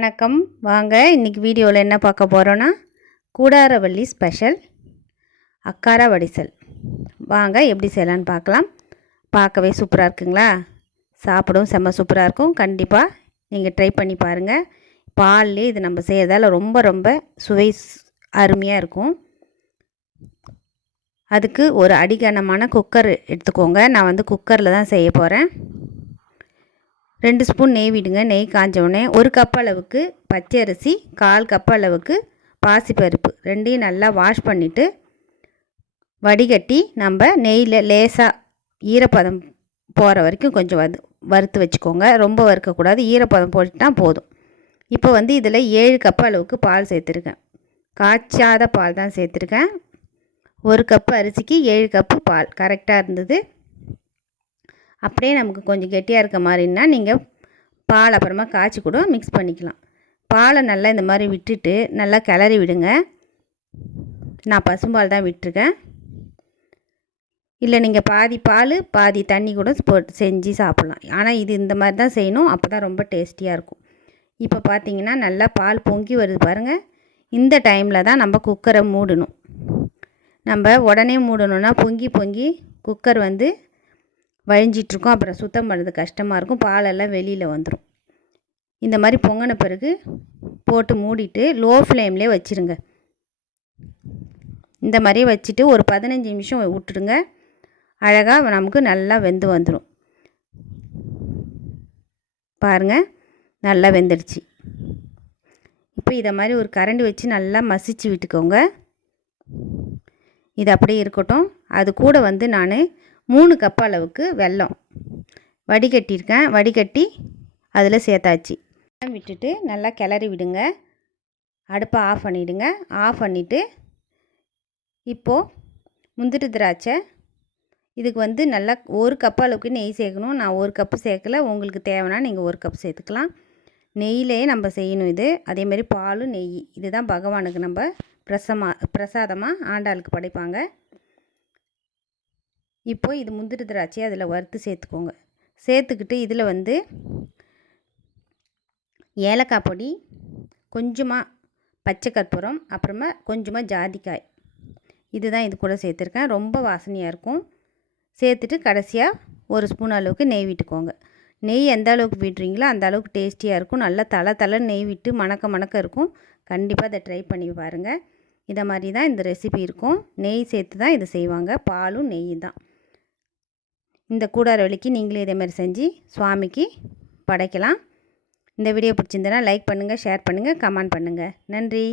வணக்கம். வாங்க இன்றைக்கி வீடியோவில் என்ன பார்க்க போகிறோன்னா கூடாரவள்ளி ஸ்பெஷல் அக்கார வடிசல். வாங்க எப்படி செய்யலான்னு பார்க்கலாம். பார்க்கவே சூப்பராக இருக்குங்களா? சாப்பிடவும் செம்ம சூப்பராக இருக்கும். கண்டிப்பாக நீங்கள் ட்ரை பண்ணி பாருங்கள் பால்லே இது நம்ம செய்கிறதால ரொம்ப ரொம்ப சுவை அருமையாக இருக்கும். அதுக்கு ஒரு அடிகனமான குக்கர் எடுத்துக்கோங்க. நான் வந்து குக்கரில் தான் செய்ய போகிறேன் ரெண்டு ஸ்பூன் நெய் விடுங்க. நெய் காஞ்சவுடனே ஒரு கப் அளவுக்கு பச்சை அரிசி கால் கப் அளவுக்கு பாசிப்பருப்பு. ரெண்டையும் நல்லா வாஷ் பண்ணிவிட்டு வடிகட்டி நம்ம நெய்யில் லேசாக ஈரப்பதம் போகிற வரைக்கும் கொஞ்சம் வது வறுத்து வச்சுக்கோங்க. ரொம்ப வறுக்கக்கூடாது. ஈரப்பதம் போட்டுட்டா போதும். இப்போ வந்து இதில் ஏழு கப் அளவுக்கு பால் சேர்த்துருக்கேன். காய்ச்சாத பால் தான் சேர்த்துருக்கேன். ஒரு கப்பு அரிசிக்கு ஏழு கப்பு பால். கரெக்டாக இருந்தது. அப்படியே நமக்கு கொஞ்சம் கெட்டியாக இருக்க மாதிரின்னா நீங்கள் பால் அப்புறமா காய்ச்சி கூட மிக்ஸ் பண்ணிக்கலாம். பாலை நல்லா இந்த மாதிரி விட்டுட்டு நல்லா கிளறி விடுங்க. நான் பசும்பால் தான் விட்டுருக்கேன். இல்லை நீங்கள் பாதி பால் பாதி தண்ணி கூட போட்டு செஞ்சு சாப்பிட்லாம். ஆனால் இது இந்த மாதிரி தான் செய்யணும். அப்போ தான் ரொம்ப டேஸ்டியாக இருக்கும். இப்போ பார்த்தீங்கன்னா நல்லா பால் பொங்கி வருது பாருங்கள் இந்த டைமில் தான் நம்ம குக்கரை மூடணும். நம்ம உடனே மூடணுன்னா பொங்கி பொங்கி குக்கர் வந்து வழிஞ்சிட்ருக்கும். அப்புறம் சுத்தம் பண்ணுறது கஷ்டமாக இருக்கும். பாலெல்லாம் வெளியில் வந்துடும் இந்த மாதிரி பொங்கின பிறகு போட்டு மூடிட்டு லோ ஃப்ளேம்லேயே வச்சுருங்க. இந்த மாதிரி வச்சுட்டு ஒரு பதினஞ்சு நிமிஷம் விட்டுடுங்க அழகாக நமக்கு நல்லா வெந்து வந்துடும் பாருங்கள் நல்லா வெந்துடுச்சு. இப்போ இதை மாதிரி ஒரு கரண்டி வச்சு நல்லா மசிச்சு விட்டுக்கோங்க. இது அப்படியே இருக்கட்டும். அது கூட வந்து நான் மூணு கப் அளவுக்கு வெல்லம் வடிகட்டியிருக்கேன். வடிகட்டி அதில் சேர்த்தாச்சு. விட்டுட்டு நல்லா கிளறி விடுங்க. அடுப்பை ஆஃப் பண்ணிவிடுங்க ஆஃப் பண்ணிவிட்டு இப்போது முந்திரி திராட்சை. இதுக்கு வந்து நல்லா ஒரு கப் அளவுக்கு நெய் சேர்க்கணும். நான் ஒரு கப்பு சேர்க்கல. உங்களுக்கு தேவைன்னா நீங்கள் ஒரு கப் சேர்த்துக்கலாம். நெய்யிலே நம்ம செய்யணும் இது. அதேமாரி பாலும் நெய். இதுதான் பகவானுக்கு நம்ம பிரசமாக பிரசாதமாக ஆண்டாளுக்கு படைப்பாங்க. இப்போ இது முந்திரி திராட்சை அதில் வறுத்து சேர்த்துக்கோங்க. சேர்த்துக்கிட்டு இதில் வந்து ஏலக்காய் பொடி கொஞ்சமாக பச்சை கற்பூரம் அப்புறமா கொஞ்சமாக ஜாதிக்காய். இதுதான் இது கூட சேர்த்துருக்கேன். ரொம்ப வாசனையாக இருக்கும். சேர்த்துட்டு கடைசியாக ஒரு ஸ்பூன் அளவுக்கு நெய் விட்டுக்கோங்க. நெய் எந்த அளவுக்கு விட்டுறீங்களோ அந்த அளவுக்கு டேஸ்டியாக இருக்கும். நல்லா தலை தலை நெய் விட்டு மணக்க மணக்க இருக்கும். கண்டிப்பாக அதை ட்ரை பண்ணி பாருங்கள் இதை மாதிரி தான் இந்த ரெசிபி இருக்கும். நெய் சேர்த்து தான் இதை செய்வாங்க. பாலும் நெய் தான். இந்த கூடார வழிக்கு நீங்களும் இதேமாதிரி செஞ்சு சுவாமிக்கு படைக்கலாம். இந்த வீடியோ பிடிச்சிருந்தனா லைக் பண்ணுங்கள் ஷேர் பண்ணுங்கள் கமெண்ட் பண்ணுங்கள் நன்றி.